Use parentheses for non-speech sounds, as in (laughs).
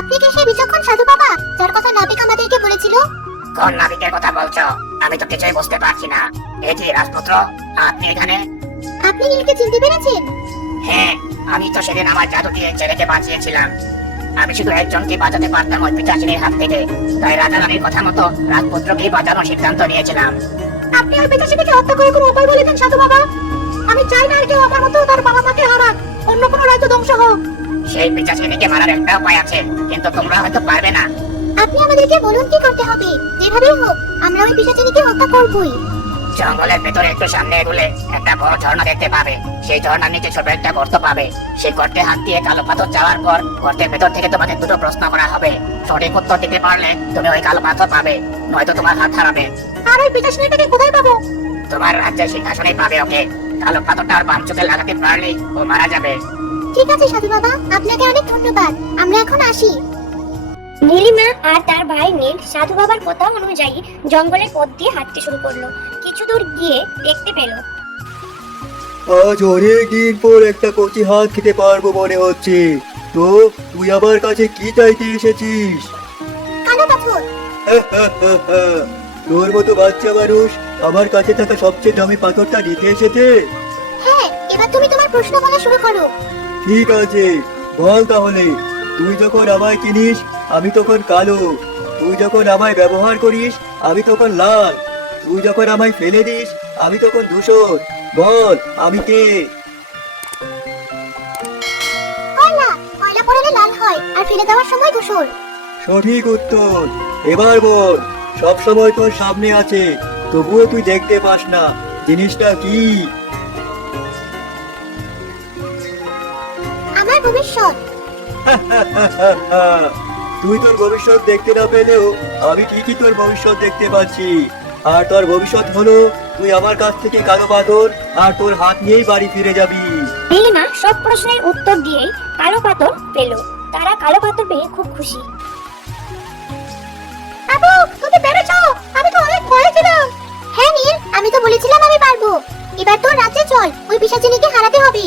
আপনি কি সেই বিচক্ষণ সাধু বাবা? যার কথা নাবিক আমাদেরকে বলেছিল? কোন নাবিকের কথা বলছো? আমি তো কিছুই বুঝতে পারছি না। এই যে রাজপুত্র? আপনি এখানে? আপনি নীলকে চিনতে পেরেছেন? হ্যাঁ আমি তো সেদিন আমার জাদু দিয়ে ছেলেকে বাঁচিয়েছিলাম। আমি শুধু একজনকে বাঁচাতে পারতাম ওই পিচাচিনীর হাত থেকে। তাই রাজা রানীর কথা মতো রাজপুত্রকেই বাঁচানোর সিদ্ধান্ত নিয়েছিলাম। আপনি ওই পিতাচিনীকে হত্যা করে কোনো উপায় বলে দেন সাধু বাবা? আমি চাই না আর কেউ আমার মতো তার বাবা মাকে হারাক। অন্য কোনো রাজ্য ধ্বংস হোক। সেই পিচাচিনীকে মারার একটা উপায় আছে কিন্তু তোমরা হয়তো পারবে না। আপনি আমাদেরকে বলুন কি করতে হবে? যেভাবেই হোক আমরা ওই পিতাচিনীকে হত্যা করবই। জঙ্গলের ভেতরে একটু সামনে এগুলে একটা বড় ঝর্ণা দেখতে পাবে। সেই ঝর্ণার নিচে ছোট একটা গর্ত পাবে। সেই গর্তে হাত দিয়ে কালো পাথর যাওয়ার পর গর্তের ভেতর থেকে তোমাকে দুটো প্রশ্ন করা হবে। সঠিক উত্তর দিতে পারলে তুমি ওই কালো পাথর পাবে নয়তো তোমার হাত হারাবে। আর ওই পিতাচিনীটাকে কোথায় পাবো? তোমার রাজ্যের সিংহাসনে পাবে ওকে। কালো পাথরটা আর বাম চোখে লাগাতে পারলেই ও মারা যাবে। ঠিক আছে সাধু বাবা আপনাকে অনেক ধন্যবাদ। আমরা এখন আসি। নীলিমা আর তার ভাই নীল সাধু বাবার কথা অনুযায়ী জঙ্গলের পথ দিয়ে হাঁটতে শুরু করল। কিছু দূর গিয়ে দেখতে পেল। আজ অনেক দিন পর একটা কচি হাত খেতে পারব মনে হচ্ছে। তো তুই আমার কাছে কি চাইতে এসেছিস? কালো পাথর। তোর মতো বাচ্চা মানুষ আমার কাছে থাকা সবচেয়ে দামি পাথরটা নিতে এসেছে। হ্যাঁ এবার তুমি তোমার প্রশ্ন বলা শুরু করো। ঠিক আছে বল তাহলে তুই যখন আমায় কিনিস আমি তখন কালো। তুই যখন আমায় ব্যবহার করিস আমি তখন লাল। তুই যখন আমায় ফেলে দিস আমি তখন ধূসর। বল আমি কে? কয়লা কয়লা পড়লে লাল হয় আর ফেলে দেওয়ার সময় ধূসর। সঠিক উত্তর। এবার বল সব সময় তোর সামনে আছে তবুও তুই দেখতে পাস না জিনিসটা কি? ভবিষ্যৎ। (laughs) তুই তোর ভবিষ্যৎ দেখতে না পেলেও আমি ঠিকই তোর ভবিষ্যৎ দেখতে পাচ্ছি। আর তোর ভবিষ্যৎ হলো তুই আমার কাছ থেকে কালো পাথর আর তোর হাত নিয়েই বাড়ি ফিরে যাবি। নীলিমা সব প্রশ্নের উত্তর দিয়ে কালো পাথর পেল। তারা কালো পাথর পেয়ে খুব খুশি। আবু তুমি পেরেছ আমি তো অনেক ভয়ে ছিলাম। হ্যাঁ নীল আমি তো বলেছিলাম আমি পারব। এবার তোর রাজ্যে চল ওই পিসাচিনীকে হারাতে হবে।